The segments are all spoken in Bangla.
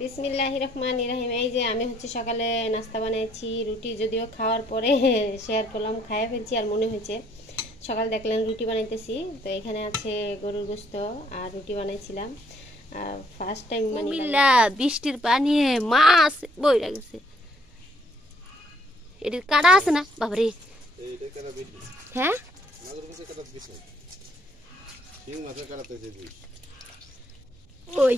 বিসমিল্লাহির রহমানির রহিম। এই যে আমি সকালে নাস্তা বানিয়েছি, রুটি, যদিও খাওয়ার পরে শেয়ার করলাম, খাইয়ে ফেলছি আর মনে হয়েছে। সকাল দেখলেন রুটি বানাইতেছি, তো এখানে আছে গরুর গোস্ত আর রুটি বানাইছিলাম। ফার্স্ট টাইম কুমিল্লা বৃষ্টির পানি মাছ বইরা গেছে। এটির কাটা আছে না বাবারে? হ্যাঁ ওই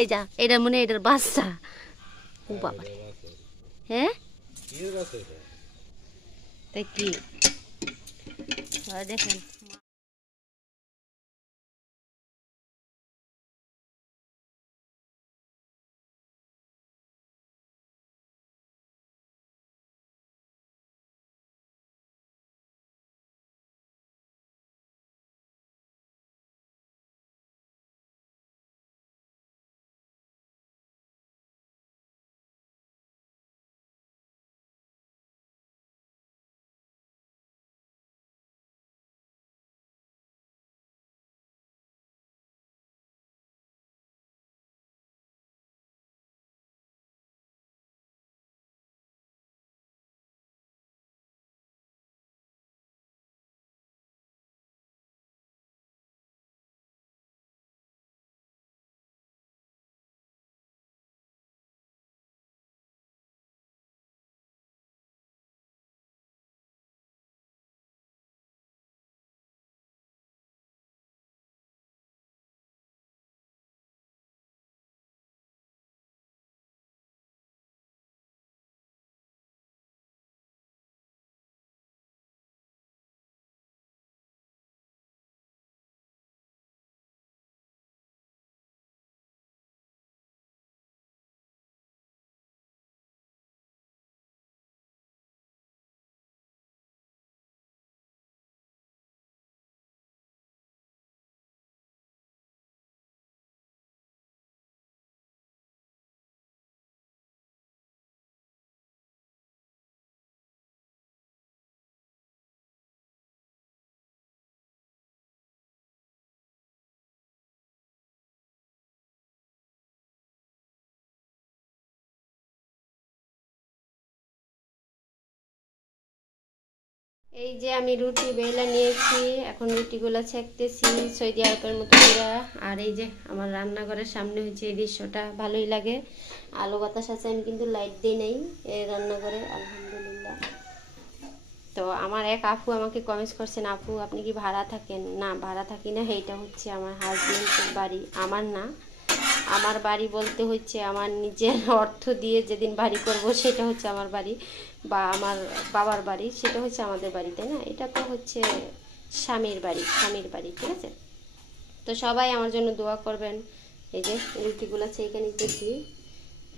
এই যা, এটা মনে এটার বাচ্চা। ও বাবা, হ্যাঁ তাই কি দেখেন। এই যে আমি রুটি বেলা নিয়েছি, এখন রুটিগুলো ছেঁকতেছি সৌদি আরবের মতো করে। আর এই যে আমার রান্নাঘরের সামনে এই দৃশ্যটা ভালোই লাগে। আলো বাতাস আছে, আমি কিন্তু লাইট দিই নাই এই রান্নাঘরে, আলহামদুলিল্লাহ। তো আমার এক আপু আমাকে কমেন্টস করছেন, আপু আপনি কি ভাড়া থাকেন? না, ভাড়া থাকি না, এইটা আমার হাজবেন্ডের বাড়ি, আমার না। আমার বাড়ি বলতে আমার নিজের অর্থ দিয়ে যেদিন বাড়ি করব সেটা আমার বাড়ি, বা আমার বাবার বাড়ি সেটা আমাদের বাড়ি, তাই না? এটা তো স্বামীর বাড়ি, স্বামীর বাড়ি, ঠিক আছে? তো সবাই আমার জন্য দোয়া করবেন। এই যে রুটিগুলো ছেঁকে নিতেছি।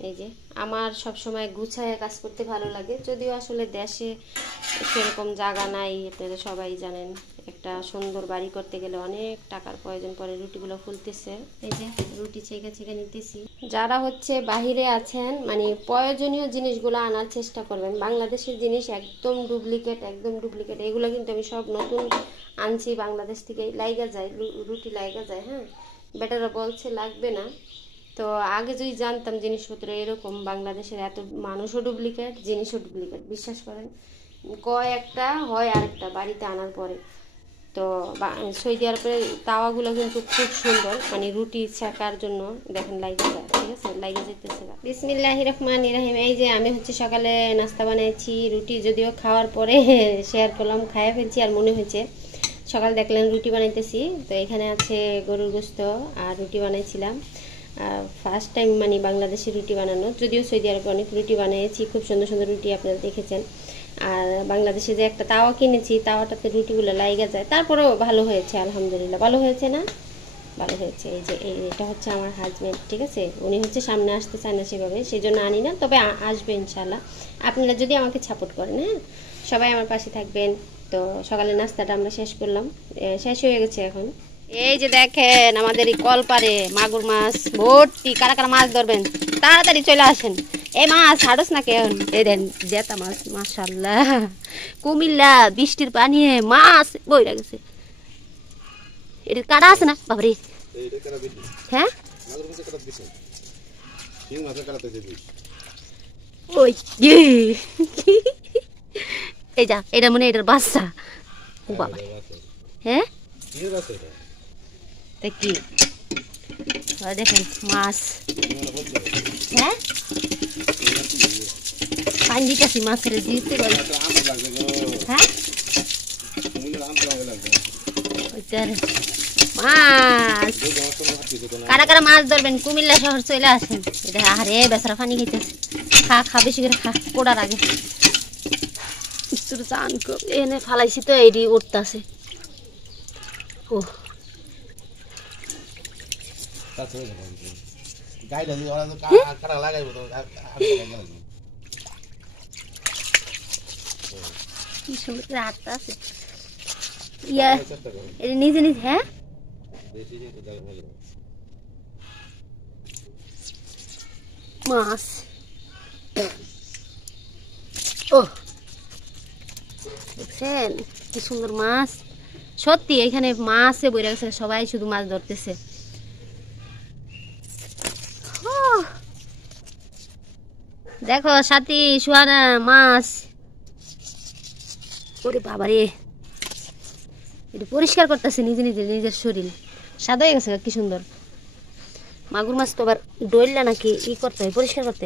এই যে আমার সব সময় গুছায় কাজ করতে ভালো লাগে, যদিও আসলে দেশে সেরকম জায়গা নাই, আপনারা সবাই জানেন। একটা সুন্দর বাড়ি করতে গেলে অনেক টাকার প্রয়োজন পড়ে। রুটিগুলো ফুলতেছে, এই যে রুটি ছেঁকে ছেঁকে নিতেছি। যারা বাহিরে আছেন, মানে প্রয়োজনীয় জিনিসগুলো আনার চেষ্টা করবেন। বাংলাদেশের জিনিস একদম ডুপ্লিকেট, একদম ডুপ্লিকেট। এগুলো কিন্তু আমি সব নতুন আনছি বাংলাদেশ থেকে, লাইগা যায়, রুটি লাইগা যায়। হ্যাঁ, বেটারা বলছে লাগবে না। তো আগে যদি জানতাম জিনিসপত্র এরকম, বাংলাদেশের এত মানুষও ডুপ্লিকেট, জিনিসও ডুপ্লিকেট, বিশ্বাস করেন। কয় একটা হয় আরেকটা বাড়িতে আনার পরে। তো সৌদি আরবের তাওয়াগুলো কিন্তু খুব সুন্দর, মানে রুটি ছেঁকার জন্য দেখেন লাইগা যায়, ঠিক আছে, লাইগা যেতেছে। বিসমিল্লাহির রহমানির রহিম। এই যে আমি সকালে নাস্তা বানিয়েছি, রুটি, যদিও খাওয়ার পরে শেয়ার করলাম, খাইয়ে ফেলছি আর মনে হয়েছে। সকাল দেখলেন রুটি বানাইতেছি, তো এখানে আছে গরুর গোস্ত আর রুটি বানাইছিলাম। ফার্স্ট টাইম মানে বাংলাদেশে রুটি বানানো, যদিও সৌদি আরবে অনেক রুটি বানিয়েছি, খুব সুন্দর সুন্দর রুটি আপনারা দেখেছেন। আর বাংলাদেশে যে একটা তাওয়া কিনেছি, তাওয়াটাতে রুটিগুলো লাইগা যায়, তারপরেও ভালো হয়েছে, আলহামদুলিল্লাহ। ভালো হয়েছে না? ভালো হয়েছে। এই যে এটা আমার হাজব্যান্ড, ঠিক আছে? উনি সামনে আসতে চায় না সেভাবে, সেই জন্য আনি না, তবে আসবে ইনশাল্লাহ। আপনারা যদি আমাকে সাপোর্ট করেন, হ্যাঁ, সবাই আমার পাশে থাকবেন। তো সকালের নাস্তাটা আমরা শেষ করলাম, শেষ হয়ে গেছে এখন। এই যে দেখেন আমাদের এই কলপারে মাগুর মাছ ভর্তি। কারা কারা মাছ ধরবেন তাড়াতাড়ি চলে আসেন। এই মাছ ছাড়স না কেন? এই দেন জেতা মাছ, মাশাআল্লাহ। কুমিল্লা বৃষ্টির পানি মাছ বইরা গেছে। এটির কাটা আছে না বাবারে? হ্যাঁ ওই এই যা এটা মনে এটার বাচ্চা ও বাবা হ্যাঁ কি দেখেন মাছ হ্যাঁ পানি দিতেছি মাছের দিতে পারে হ্যাঁ মাছ কারা কারা মাছ ধরবেন কুমিল্লা শহর চলে আসেন এটা আরে বেচারা পানি খাইতেছে খা খা বেশি করে খা কোড়ার আগে চান এনে ফালাইছি তো এডি উঠতেছে ও নিজে নিজে হ্যাঁ মাছ ও দেখছেন কি সুন্দর মাছ সত্যি এখানে মাছে বইরা গেছে সবাই শুধু মাছ ধরতেছে দেখো সাথী সুহানা মাছ ওরে বাবারে এটা পরিষ্কার করতেছে নিজে নিজে নিজের শরীর সাদা হয়ে গেছে কি সুন্দর মাগুর মাছ তো আবার ডইলা নাকি ই করতে হয় পরিষ্কার করতে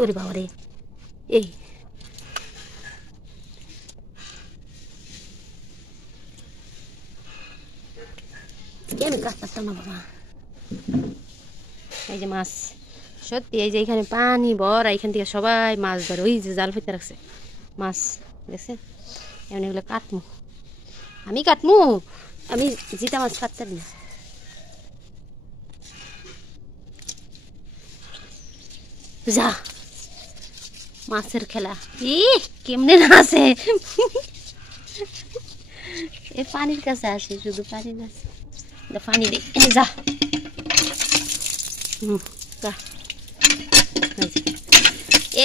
ওরে বাবারে এই কেন কাজ পারতাম না বাবা এই যে মাছ সত্যি এই যে এখানে পানি ভরা এখান থেকে সবাই মাছ ধরে ওই যে জাল ফেতে রাখছে মাছ দেখছেন এমন এগুলো কাটমু আমি কাটমু আমি জিতা মাছ কাটতে না যা মাছের খেলা ই কেমনে না আছে এ পানির কাছে আসে শুধু পানির কাছে পানি দে যা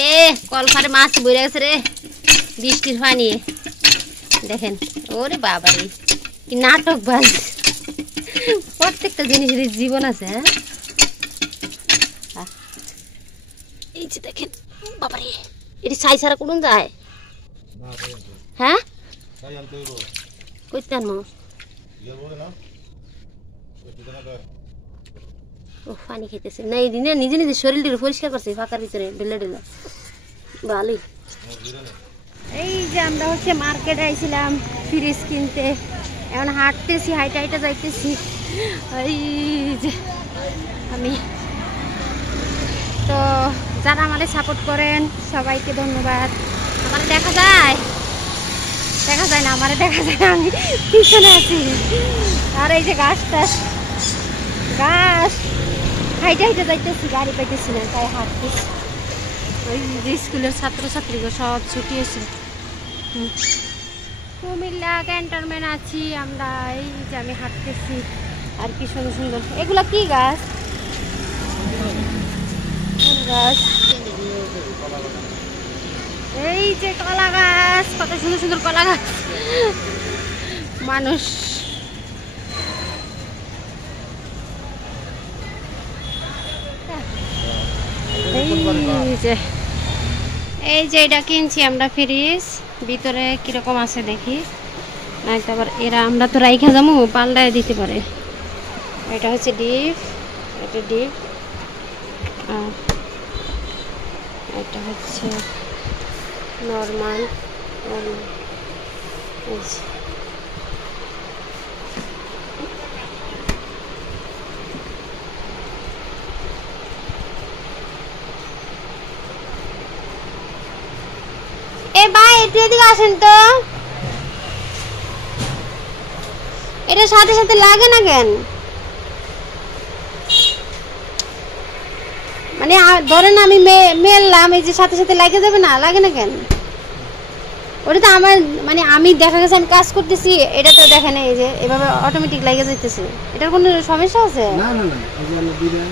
এ কলফারে মাছ বইরে গেছে রে বৃষ্টির পানি দেখেন ওরে বাবা রে কি নাটক বাজ প্রত্যেকটা জিনিসের জীবন আছে হ্যাঁ এই যে দেখেন বাবা রে এটি ছাই ছাড়া কোন যায় হ্যাঁ কইতে আনবো ও পানি খেতেছে না এই দিনে নিজে নিজে শরীরটা পরিষ্কার করছে ফাঁকার ভিতরে বেলে ডেলে ভালোই এই যে আমরা হচ্ছে মার্কেটে আইছিলাম ফ্রিজ কিনতে এখন হাঁটতেছি হাইটা হাইটা যাইতেছি এই যে আমি তো যারা আমাদের সাপোর্ট করেন সবাইকে ধন্যবাদ আমার দেখা যায় না আমার দেখা যায় আমি পিছনে আছি আর এই যে গাছ হাইটা হাইটা যাইতেছি গাড়ি পাইতেছি না তাই হাঁটতেছি ওই যে স্কুলের ছাত্রছাত্রীরা সব ছুটি হয়েছে কুমিল্লা ক্যান্টনমেন্ট আছি আমরা এই যে আমি হাঁটতেছি আর কি সুন্দর সুন্দর এগুলা কি গাছ এই যে কলা গাছ কত সুন্দর সুন্দর কলা গাছ মানুষ এই যে এটা কিনছি আমরা ফ্রিজ ভিতরে কিরকম আছে দেখি না আবার এরা আমরা তো রাইখা যাবো পাল্টায় দিতে পারে এটা হচ্ছে ডিপ এটা ডিপ আর এটা হচ্ছে নর্মাল এ ভাই একটু এদিকে আসেন তো এটা সাথে সাথে লাগে না কেন মানে ধরেন আমি মেললাম এই যে সাথে সাথে লাগে যাবে না লাগে না কেন ওটা তো আমার মানে আমি দেখা গেছে আমি কাজ করতেছি এটা তো দেখেন এই যে এভাবে অটোমেটিক লাগে যাইতেছে এটার কোনো সমস্যা আছে না না না এই যে আমরা দিবেন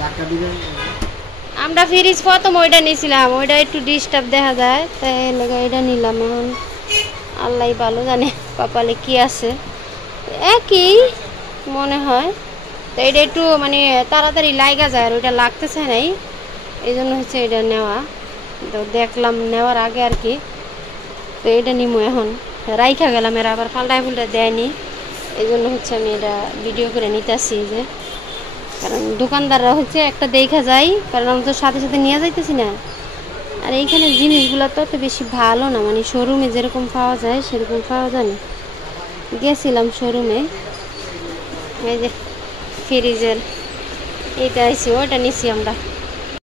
ঢাকা দিবেন আমরা ফ্রিজ প্রথম ওইটা নিয়েছিলাম ওইটা একটু ডিস্টার্ব দেখা যায় তাই লাগে এটা নিলাম এখন আল্লাহই ভালো জানে কপালে কি আছে একই মনে হয় তো এটা একটু মানে তাড়াতাড়ি লাগা যায়, আর ওইটা লাগতেছে নাই, এই জন্য হচ্ছে এটা নেওয়া। তো দেখলাম নেওয়ার আগে আর কি। তো এটা নিমো এখন, রাইখা গেলাম, এরা আবার পাল্টায় ফুলটা দেয়নি, এই জন্য হচ্ছে আমি এটা ভিডিও করে নিতেছি। যে কারণ দোকানদাররা হচ্ছে একটা দেখা যায়, কারণ আমি তো সাথে সাথে নিয়ে যাইতেছি না। আর এইখানে জিনিসগুলো তো অত বেশি ভালো না, মানে শোরুমে যেরকম পাওয়া যায় সেরকম পাওয়া যায় না। গেছিলাম শোরুমে, এই যে ফ্রিজের এইটা আইসি, ওটা নিছি আমরা।